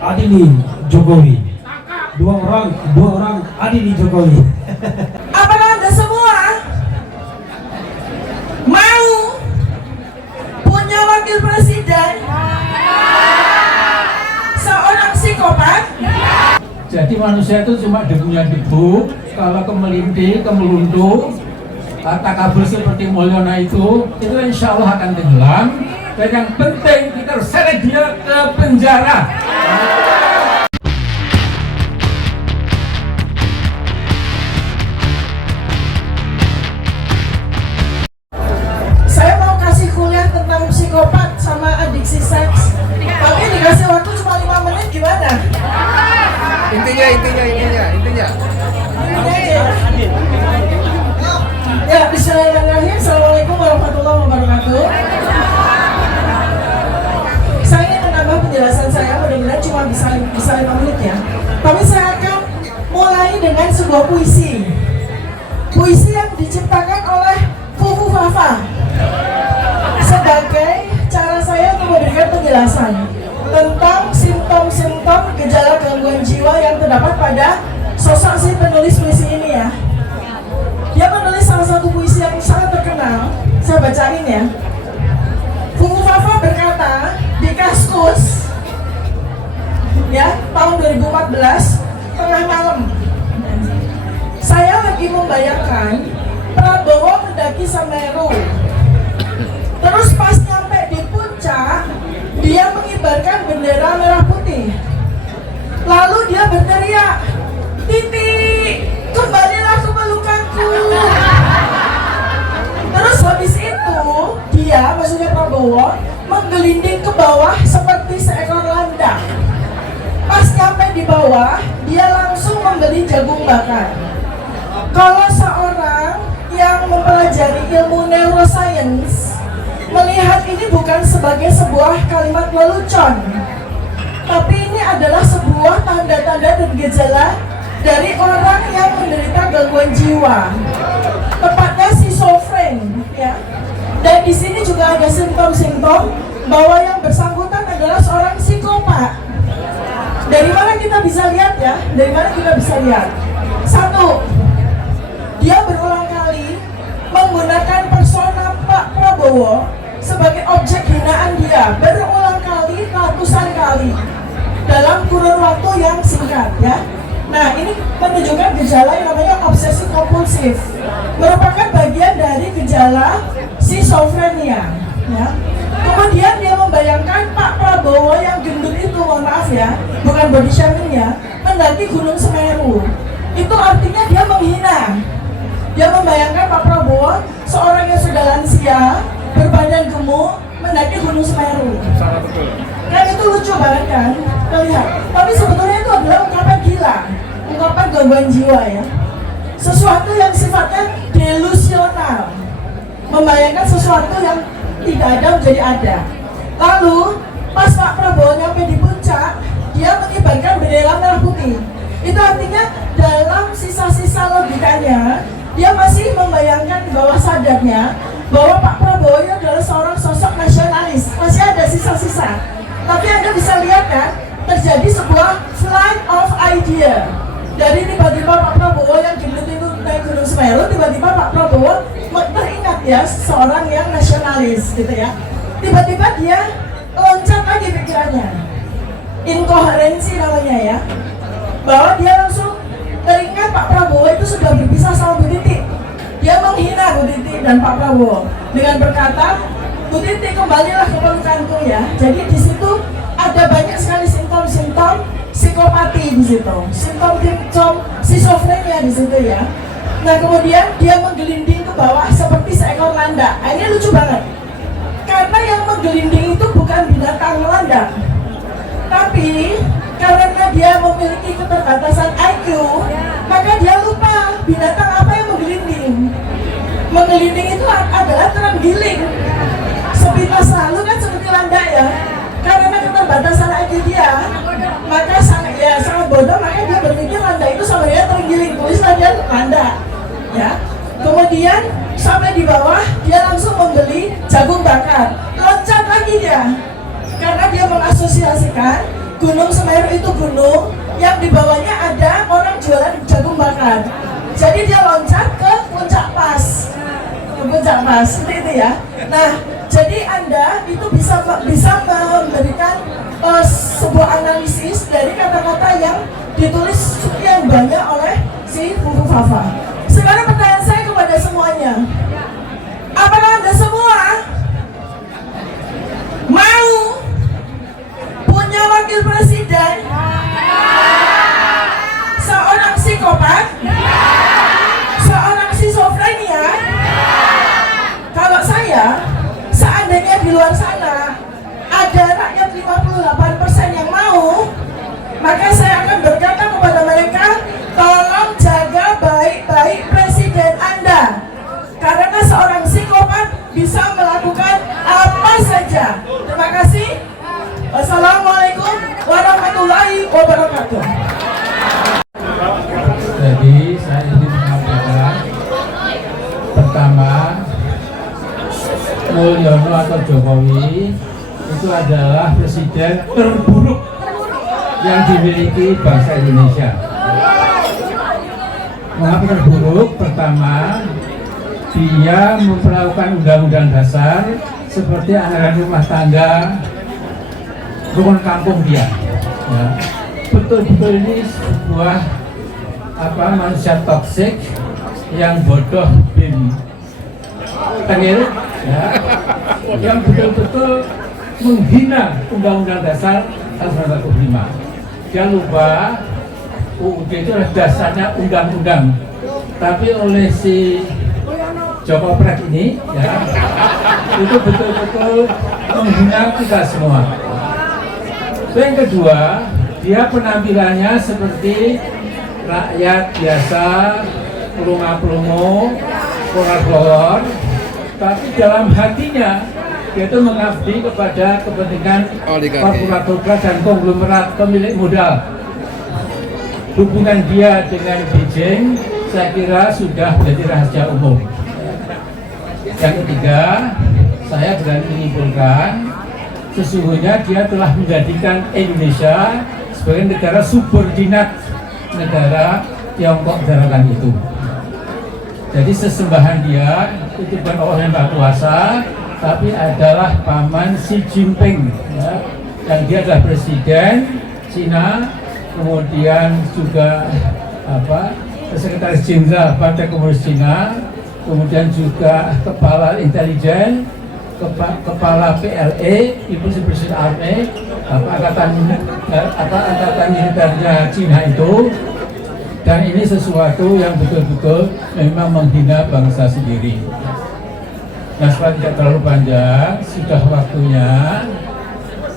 adili Jokowi. Dua orang adili Jokowi. Apakah Anda semua mau punya wakil presiden seorang psikopat? Jadi manusia itu cuma debunya debu. Kalau kemelinti, kemeluntung, takabur seperti Mulyono itu insya Allah akan tenggelam. Dan yang penting kita harus seret dia ke penjara. Saya mau kasih kuliah tentang psikopat sama adiksi seks, tapi dikasih waktu cuma 5 menit, gimana? Intinya. Ya, bismillahirrahmanirrahim. Assalamualaikum warahmatullahi wabarakatuh. Saya ingin menambah penjelasan saya, mudah-mudahan cuma bisa 5 menit ya. Tapi saya akan mulai dengan sebuah puisi. Puisi yang diciptakan oleh Fufu Fafa sebagai cara saya untuk memberikan penjelasan tentang simptom-simptom gejala gangguan jiwa yang terdapat pada sosok si penulis puisi ini ya. Dia menulis salah satu puisi yang sangat terkenal, saya bacain ya. Fufu Fafa berkata di Kaskus ya, tahun 2014 tengah malam, saya lagi membayangkan Prabowo mendaki Semeru. Terus pas nyampe di puncak, dia mengibarkan bendera merah putih. Lalu dia berteriak, "Titik, kembalilah ke pelukanku." Terus habis itu, dia, maksudnya Prabowo, menggelinding ke bawah seperti seekor landak. Pas nyampe di bawah, dia langsung membeli jagung bakar. Kalau seorang yang mempelajari ilmu neuroscience melihat ini bukan sebagai sebuah kalimat lelucon, tapi ini adalah sebuah tanda-tanda dan gejala dari orang yang menderita gangguan jiwa, tepatnya schizofren ya. Dan di sini juga ada simptom-simptom bahwa yang bersangkutan adalah seorang psikopat. Dari mana kita bisa lihat ya? Dari mana kita bisa lihat? Satu, dia berulang kali menggunakan persona Pak Prabowo sebagai objek hinaan dia, berulang kali, ratusan kali dalam kurun waktu yang singkat ya. Nah, ini menunjukkan gejala yang namanya obsesi kompulsif, merupakan bagian dari gejala schizofrenia ya. Kemudian dia membayangkan Pak Prabowo yang gendut itu, mohon maaf ya, bukan body shaming ya, mendaki Gunung Semeru. Itu artinya dia menghina. Dia membayangkan Pak Prabowo seorang yang sudah lansia, berbadan gemuk, mendaki Gunung Semeru. Sangat betul. Kan itu lucu banget kan, terlihat. Tapi sebetulnya itu adalah ungkapan gila, ungkapan gangguan jiwa ya. Sesuatu yang sifatnya delusional, membayangkan sesuatu yang tidak ada menjadi ada. Lalu pas Pak Prabowo nyampe di puncak, dia mengibarkan bendera merah putih. Itu artinya dalam sisa-sisa logikanya, dia masih membayangkan di bawah sadarnya bahwa Pak Prabowo itu adalah seorang sosok nasionalis. Masih ada sisa-sisa. Tapi Anda bisa lihat kan, terjadi sebuah flight of idea. Dari tiba-tiba Pak Prabowo yang gendut itu naik Gunung Semeru, tiba-tiba Pak Prabowo teringat ya seorang yang nasionalis gitu ya. Tiba-tiba dia loncat lagi pikirannya. Inkoherensi namanya ya. Bahwa dia langsung teringat Pak Prabowo itu sudah berpisah sama Bu Titi. Dia menghina Bu Titi dan Pak Prabowo dengan berkata, "Bu Titi, kembalilah ke pelukanku ya." Jadi di situ ada banyak sekali simptom-simptom psikopati di situ, simptom-simptom schizofrenia di situ ya. Nah kemudian dia menggelinding ke bawah seperti seekor landak. Nah, ini lucu banget, karena yang menggelinding itu bukan binatang landak, tapi karena dia memiliki keterbatasan IQ, maka dia lupa binatang apa yang menggelinding. Menggelinding itu adalah terenggiling. Sepintas lalu kan seperti landak ya. Karena keterbatasan IQ dia, maka sangat bodoh, maka dia berpikir landak itu sama dia terenggiling, tulislah dia landak ya. Kemudian sampai di bawah dia langsung membeli jagung bakar, loncat lagi dia, karena dia mengasosiasikan Gunung Semeru itu gunung yang di bawahnya ada orang jualan jagung bakar. Jadi dia loncat ke puncak pas, seperti itu ya. Nah, jadi Anda itu bisa memberikan sebuah analisis dari kata-kata yang ditulis sekian banyak oleh si Fufu Fafa. Sekarang pertanyaan saya kepada semuanya, apakah Anda semua mau punya wakil presiden seorang psikopat, seorang skizofrenia? Kalau saya, seandainya di luar sana ada rakyat 58% yang mau, maka saya akan berkata kepada mereka, tolong jaga baik-baik presiden Anda, karena seorang psikopat bisa melakukan apa saja. Terima kasih. Wassalamualaikum warahmatullahi wabarakatuh. Jadi saya ingin mengatakan, pertama, Mulyono atau Jokowi itu adalah presiden terburuk yang dimiliki bangsa Indonesia. Mengapa terburuk? Pertama, dia memperlakukan undang-undang dasar seperti anggaran rumah tangga, rukun kampung dia. Ya. Betul-betul ini sebuah manusia toksik yang bodoh bin tengil, ya, yang betul-betul menghina Undang-Undang Dasar 1945. Dia lupa UUD itu adalah dasarnya undang-undang, tapi oleh si Joko Pret ini, ya, itu betul-betul menghina kita semua. Yang kedua, dia penampilannya seperti rakyat biasa, pelunga-pelungu, kolor-kolor, tapi dalam hatinya dia itu mengabdi kepada kepentingan korporat dan konglomerat pemilik modal. Hubungan dia dengan Beijing saya kira sudah menjadi rahasia umum. Yang ketiga, saya berani menyimpulkan sesungguhnya dia telah menjadikan Indonesia sebagai negara subordinat negara Tiongkok daratan itu. Jadi sesembahan dia itu bukan Allah yang Maha Kuasa, tapi adalah paman Xi Jinping, ya, yang dia adalah presiden Cina, kemudian juga sekretaris jenderal Partai Komunis Cina, kemudian juga kepala intelijen, kepala PLA, Ibu Presiden Army, angkatan militernya Cina itu. Dan ini sesuatu yang betul-betul memang menghina bangsa sendiri. Nah, supaya tidak terlalu panjang, sudah waktunya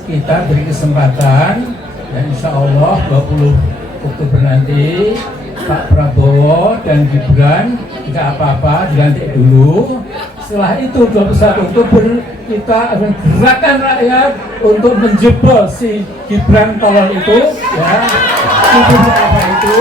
kita beri kesempatan, dan insya Allah 20 Oktober nanti Pak Prabowo dan Gibran tidak apa-apa dilantik dulu. Setelah itu 21 Oktober kita akan gerakan rakyat untuk menjebol si Gibran tolol itu, ya, itu apa itu?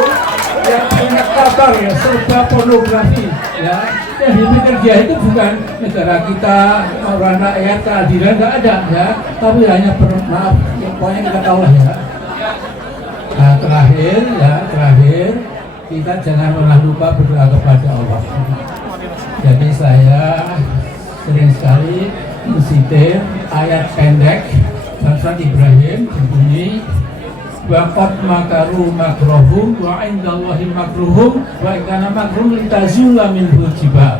Yang punya kotor, ya, serba pornografi, ya. Yang dipikir dia itu bukan negara kita, orang rakyat, keadilan, nggak ada, ya. Tapi hanya maaf, ya, pokoknya kita tahu lah, ya. Nah, terakhir kita jangan pernah lupa berdoa kepada Allah. Jadi saya sering sekali mensitir ayat pendek surat Ibrahim berbunyi, waqad makaru makruhum wa indallahi makruhum wa ikana makruhum litazula minhu jibal.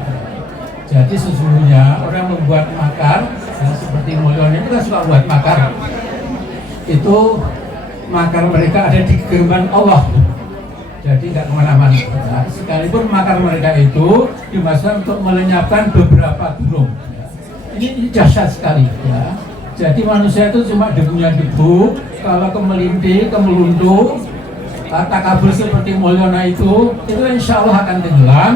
Jadi sesungguhnya orang membuat makar, ya, seperti Mulyono itu kan suka buat makar. Itu makar mereka ada di genggaman Allah. Jadi nggak kemana-mana. Nah, sekalipun makar mereka itu dimaksudkan untuk melenyapkan beberapa gunung. Ini dahsyat sekali, ya. Jadi manusia itu cuma debunya debu. Kalau kemelinti, kemeluntuh, takabur seperti Mulyono itu insya Allah akan tenggelam.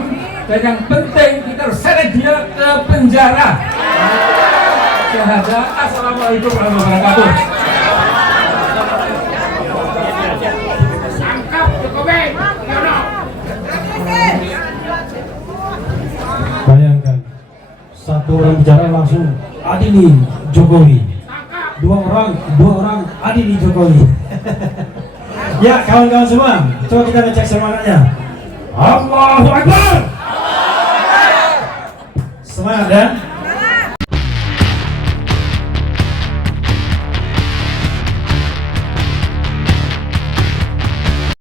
Dan yang penting kita harus seret dia ke penjara. Syahadat. Assalamualaikum warahmatullahi wabarakatuh. Bayangkan, satu orang bicara langsung adili Jokowi, dua orang adili Jokowi. Ya kawan-kawan semua, coba kita ngecek semangatnya. Allahu Akbar. Semangat ya.